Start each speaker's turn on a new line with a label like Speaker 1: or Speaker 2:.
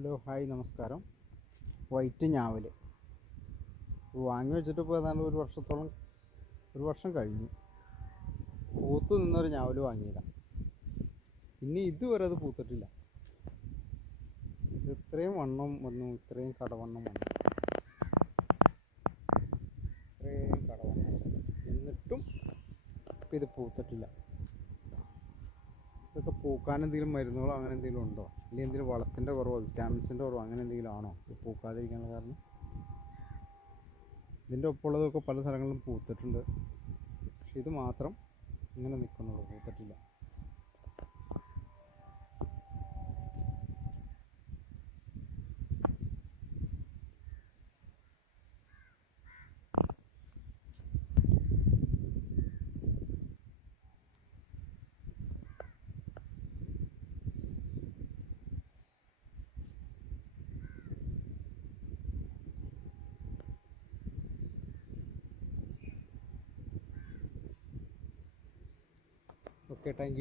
Speaker 1: Hello hi നമസ്കാരം. White ഞാവൽ വാങ്ങി വെച്ചിട്ട് ഇപ്പോൾ ഏതാണ്ട് ഒരു വർഷത്തോളം ഒരു വർഷം കഴിഞ്ഞു. പൂത്ത് നിന്നൊരു ഞാവൽ വാങ്ങിയതാണ് ഇനി ഇതുവരെ അത് പൂത്തിട്ടില്ല. ഇത് ഇത്രയും വണ്ണം വന്നു ഇത്രയും കടവണ്ണം വന്നു. ഇത്രയും കടവണ്ണം എന്നിട്ടും ഇത് പൂത്തിട്ടില്ല. ഇതൊക്കെ പൂക്കാൻ എന്തെങ്കിലും മരുന്നുകളോ അങ്ങനെ എന്തെങ്കിലും ഉണ്ടോ? അല്ലെങ്കിൽ എന്തെങ്കിലും വളത്തിന്റെ കുറവോ വിറ്റാമിൻസിന്റെ കുറവോ അങ്ങനെ എന്തെങ്കിലും ആണോ ഇത് പൂക്കാതിരിക്കാനുള്ള കാരണം? ഇതിന്റെ ഒപ്പമുള്ളതൊക്കെ പല സ്ഥലങ്ങളിലും പൂത്തിട്ടുണ്ട്. പക്ഷെ ഇത് മാത്രം ഇങ്ങനെ നിൽക്കുന്നുള്ളൂ പൂത്തിട്ടില്ല. Okay thank